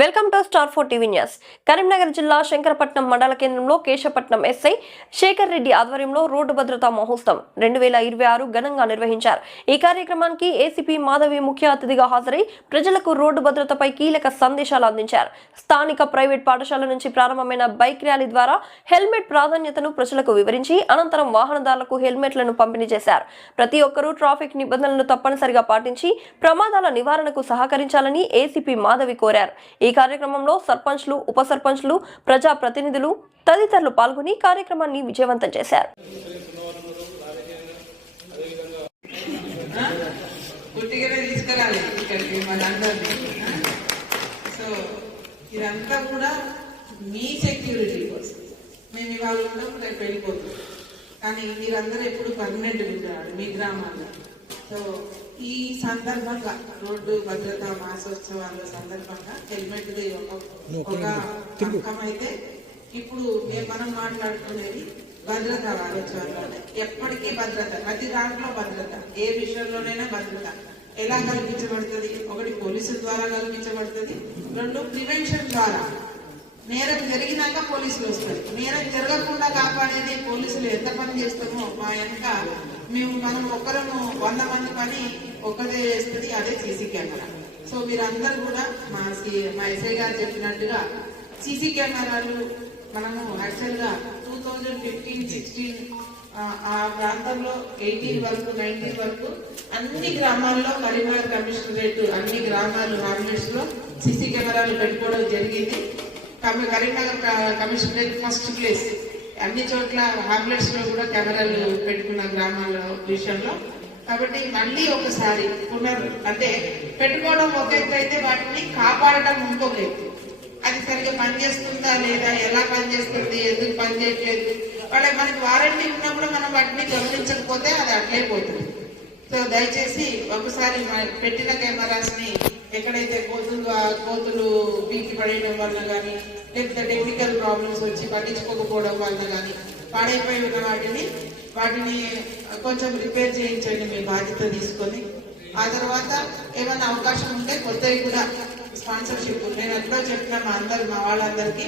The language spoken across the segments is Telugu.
Welcome to star 4 TV news. Karimnagar జిల్లా శంకరపట్నం మండల కేంద్రంలో కేశపట్నం ఎస్ఐ శేఖర్ రెడ్డి ఆధ్వర్యంలో రోడ్డు భద్రతా మహోత్సవం 2026 ఘనంగా నిర్వహించారు. ఈ కార్యక్రమానికి ఏసీపీ మాధవి ముఖ్య అతిథిగా హాజరై ప్రజలకు రోడ్డు భద్రతపై కీలక సందేశాలు అందించారు. స్థానిక ప్రైవేట్ పాఠశాల నుంచి ప్రారంభమైన బైక్ ర్యాలీ ద్వారా హెల్మెట్ ప్రాధాన్యతను ప్రజలకు వివరించి అనంతరం వాహనదారులకు హెల్మెట్లను పంపిణీ చేశారు. ప్రతి ఒక్కరూ ట్రాఫిక్ నిబంధనలను తప్పనిసరిగా పాటించి ప్రమాదాల నివారణకు సహకరించాలని ఏసీపీ మాధవి కోరారు. ఈ కార్యక్రమంలో సర్పంచ్లు, ఉప సర్పంచ్లు, ప్రజా ప్రతినిధులు తదితరులు పాల్గొని కార్యక్రమాన్ని విజయవంతం చేశారు. ఇదంతా కూడా మీ సెక్యూరిటీ కోసం మేము ఇవాళ ఉన్నాం, రేపు వెళ్ళిపోతాం. కానీ మీరందరూ ఎప్పుడు పర్మనెంట్ ఉంటారు మీ గ్రామాల్లో. సో ఈ సందర్భంగా రోడ్డు భద్రతా మాసోత్సవాల సందర్భంగా హెల్మెట్ ఒక పథకం అయితే ఇప్పుడు మనం మాట్లాడుకునేది భద్రతా వారోత్సవాల్లోనే. ఎప్పటికీ భద్రత, ప్రతి దాంట్లో భద్రత, ఏ విషయంలోనైనా భద్రత ఎలా కల్పించబడుతుంది? ఒకటి పోలీసుల ద్వారా కల్పించబడుతుంది, రెండు ప్రివెన్షన్ ద్వారా. నేరం జరిగినాక పోలీసులు వస్తారు. నేరం జరగకుండా కాపాడేది పోలీసులు ఎంత పని చేస్తామో మా వెనక మనం ఒకరము 100 మంది పని ఒకదే చేస్తుంది, అదే సీసీ కెమెరా. సో మీరందరూ కూడా మా ఎస్ఐ గారు చెప్పినట్టుగా సీసీ కెమెరాలు మనము యాక్చువల్గా 2015-16 ఆ ప్రాంతంలో 18 వరకు 19 వరకు అన్ని గ్రామాల్లో కరీంనగర్ కమిషనరేట్ అన్ని గ్రామాలు హామ్లెట్స్ లో సీసీ కెమెరాలు పెట్టుకోవడం జరిగింది. Karimnagar commissionerate first place. అన్ని చోట్ల హామ్లెట్స్ లో కూడా కెమెరాలు పెట్టుకున్న గ్రామాల విషయంలో. కాబట్టి మళ్ళీ ఒకసారి అంటే పెట్టుకోవడం ఒక ఎత్తు అయితే వాటిని కాపాడటం ఇంకొక ఎత్తు. అది సరిగ్గా పనిచేస్తుందా లేదా, ఎలా పనిచేస్తుంది, ఎందుకు పనిచేయట్లేదు, వాళ్ళకి మనకి వారంటీ ఉన్నప్పుడు మనం వాటిని గమనించకపోతే అది అట్లే పోతుంది. సో దయచేసి ఒకసారి పెట్టిన కెమెరాస్ ని ఎక్కడైతే కోతులు పీకి పడేయడం వల్ల కానీ, లేకపోతే టెక్నికల్ ప్రాబ్లమ్స్ వచ్చి పట్టించుకోకపోవడం వల్ల కానీ పాడైపోయి ఉన్న వాటిని కొంచెం రిపేర్ చేయించండి మీ బాధ్యత తీసుకొని. ఆ తర్వాత ఏమైనా అవకాశం ఉంటే కొత్తవి కూడా స్పాన్సర్షిప్. నేను ఎప్పుడో చెప్పిన మా వాళ్ళందరికీ,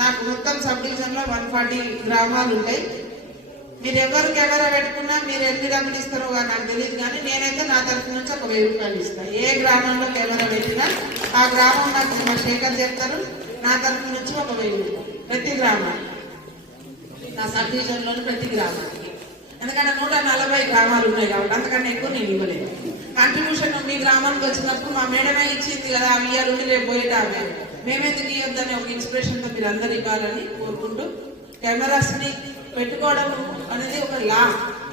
నాకు మొత్తం సబ్ డివిజన్ లో 140 గ్రామాలు ఉంటాయి. మీరు ఎవరు కెమెరా పెట్టుకున్నా మీరు ఎన్ని డబ్బులు ఇస్తారో నాకు తెలియదు, కానీ నేనైతే నా తరఫు నుంచి ఒక 1000 రూపాయలు ఇస్తాను. ఏ గ్రామంలో కెమెరా పెట్టినా ఆ గ్రామం నాకు మా శేఖర్ చెప్తారు, నా తరఫు నుంచి ఒక 1000 రూపాయలు ప్రతి గ్రామానికి, నా సబ్ డివిజన్ లోని ప్రతి గ్రామానికి. ఎందుకంటే 140 గ్రామాలు ఉన్నాయి కాబట్టి అంతకన్నా ఎక్కువ నేను ఇవ్వలేదు. కాంట్రిబ్యూషన్ మీ గ్రామానికి వచ్చినప్పుడు మా మేడమే ఇచ్చింది కదా, అవి ఇవ్వాలి రేపు పోయేట మేమెందుకు ఇవ్వద్దని ఒక ఇన్స్పిరేషన్ తో మీరు అందరు ఇవ్వాలని కోరుకుంటూ, కెమెరాస్ ని పెట్టుకోవడం అనేది ఒక లా.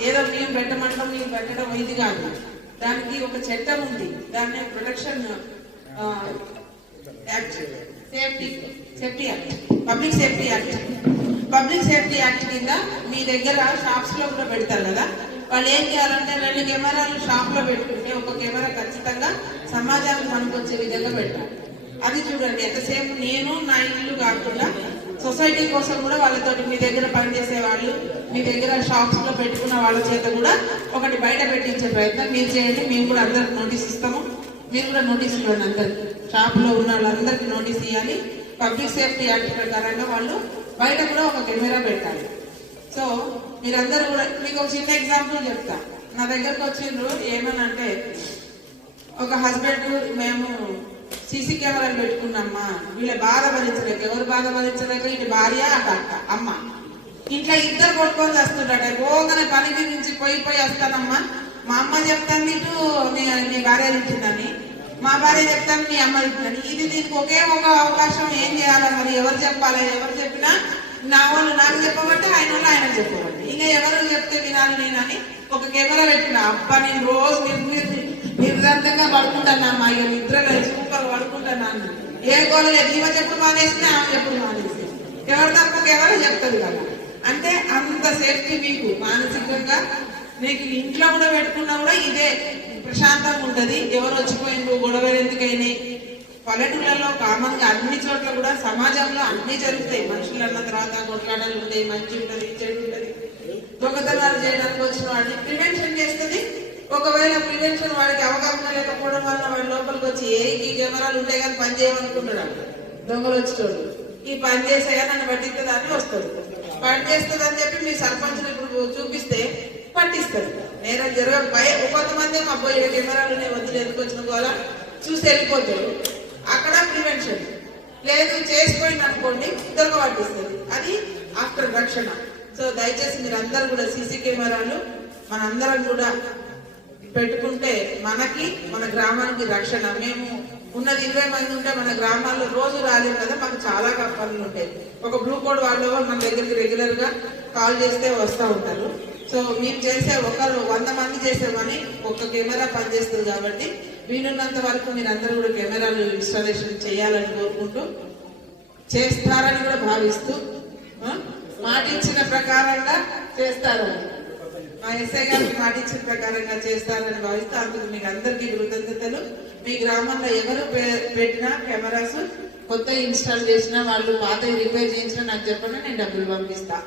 ఏదో మేము పెట్టడం ఇది కాదు. దానికి ఒక చట్టం ఉంది, దాన్ని protection act, safety act, public safety act కింద మీ దగ్గర షాప్స్ లో కూడా పెడతారు కదా. వాళ్ళు ఏం చేయాలంటే 2 కెమెరాలు షాప్ లో పెట్టుకుంటే ఒక కెమెరా ఖచ్చితంగా సమాజానికి మనకు వచ్చే విధంగా పెట్టాలి. అది చూడండి, ఎంతసేపు నేను నా ఇల్లు కాకుండా సొసైటీ కోసం కూడా వాళ్ళతో, మీ దగ్గర పనిచేసే వాళ్ళు, మీ దగ్గర షాప్స్ లో పెట్టుకున్న వాళ్ళ చేత కూడా ఒకటి బయట పెట్టించే ప్రయత్నం మీరు చేయండి. మేము కూడా అందరికి నోటీస్ ఇస్తాము, మీరు కూడా నోటీస్ ఇవ్వండి. అందరికి షాప్ లో ఉన్న వాళ్ళందరికీ నోటీస్ ఇవ్వాలి. పబ్లిక్ సేఫ్టీ యాక్ట్ ప్రకారంగా వాళ్ళు బయట కూడా ఒక కెమెరా పెట్టాలి. సో మీరందరూ కూడా, మీకు ఒక చిన్న ఎగ్జాంపుల్ చెప్తా. నా దగ్గరకు వచ్చిండ్రు ఏమనంటే, ఒక హస్బెండ్ మేము సీసీ కెమెరాలు పెట్టుకున్నామ్మా, వీళ్ళ బాధ భరించలేక, ఎవరు బాధ భరించలేక, ఇటు భార్య అక్క అమ్మ ఇంట్లో ఇద్దరు కొట్టుకొని వస్తుండట. పోగానే పనికి నుంచి పోయి వస్తానమ్మా, మా అమ్మ చెప్తాను ఇటు నీ భార్య తింటుందని, మా భార్య చెప్తాను నీ అమ్మ తింటుందని. దీనికి ఒకే ఒక అవకాశం. ఏం చేయాలి మరి? ఎవరు చెప్పాలి? ఎవరు చెప్పినా నా వాళ్ళు నాకు చెప్పబట్టి, ఆయన వాళ్ళు ఆయనకు చెప్పబట్టి, ఇంకా ఎవరు చెప్తే వినాలి నేనని ఒక కెమెరా పెట్టిన. అబ్బా నేను రోజు నిర్దంతంగా పడుకుంటానమ్మా, ఇక నిద్రలో సూపర్ పడుకుంటాను. ఏ గోలు లేదు, ఈమె చెప్పుడు మానేసినా ఆమె చెప్పుడు మానేసి, ఎవరు తప్ప ఎవరో చెప్తుంది కదా. అంటే అంత సేఫ్టీ మీకు మానసికంగా. నీకు ఇంట్లో కూడా పెట్టుకున్నా కూడా ఇదే ప్రశాంతంగా ఉంటది. ఎవరు వచ్చిపోయిండ్రు, గొడవలు ఎందుకైనాయి. పల్లెటూళ్ళలో కామన్ గా అన్ని చోట్ల కూడా సమాజంలో అన్ని జరుగుతాయి. మనుషులు అన్న తర్వాత కొట్లాటలు ఉంటాయి, మంచి ఉంటది, చెడు ఉంటది. దొంగతనాలు చేయడానికి వచ్చిన వాడిని ప్రివెన్షన్ చేస్తుంది ఒకవేళ ప్రివెన్షన్ వాడికి అవగాహన లేకపోవడం వల్ల వాడి లోపలికి వచ్చి ఈ కెమెరాలు ఉంటే కానీ పని చేయమనుకుంటున్నాడు దొంగలు వచ్చేటోడు. ఈ పని చేసేగా నన్ను పట్టిస్తుందా అని వస్తాడు. పని చేస్తుంది అని చెప్పి మీ సర్పంచ్ని ఇప్పుడు చూపిస్తే పట్టిస్తారు. నేరం జరగక కొంతమంది అబ్బాయి కెమెరాలు వద్దులు ఎందుకు వచ్చిన కూడా చూసి వెళ్ళిపోతారు. అక్కడ ప్రివెన్షన్ లేదు, చేసిపోయింది అనుకోండి దొంగ పట్టిస్తుంది. అది ఆఫ్టర్ రక్షణ. సో దయచేసి మీరు అందరూ కూడా సీసీ కెమెరాలు మనందరం కూడా పెట్టుకుంటే మనకి మన గ్రామానికి రక్షణ. మేము ఉన్నది 20 మంది ఉంటే మన గ్రామాల్లో రోజు రాలేము కదా, మాకు చాలా పనులు ఉంటాయి. ఒక బ్లూ కోడ్ వాళ్ళు మన దగ్గరికి రెగ్యులర్ గా కాల్ చేస్తే వస్తూ ఉంటారు. సో మేము చేసే 100 మంది చేసే పని ఒక కెమెరా పనిచేస్తుంది. కాబట్టి వీలున్నంత వరకు మీరు అందరూ కూడా కెమెరాలు ఇన్స్టాలేషన్ చేయాలని కోరుకుంటూ, చేస్తారని కూడా భావిస్తూ, మాట ఇచ్చిన ప్రకారంగా చేస్తారని మా ఎస్ఐ గారికి మాట ఇచ్చిన ప్రకారంగా చేస్తారని భావిస్తూ అందుకు మీకు అందరికీ కృతజ్ఞతలు. మీ గ్రామంలో ఎవరు పెట్టినా కెమెరాస్ కొత్త ఇన్స్టాల్ చేసినా వాళ్ళు పాత రిపేర్ చేయించినా నాకు చెప్పండి, నేను డబ్బులు పంపిస్తా.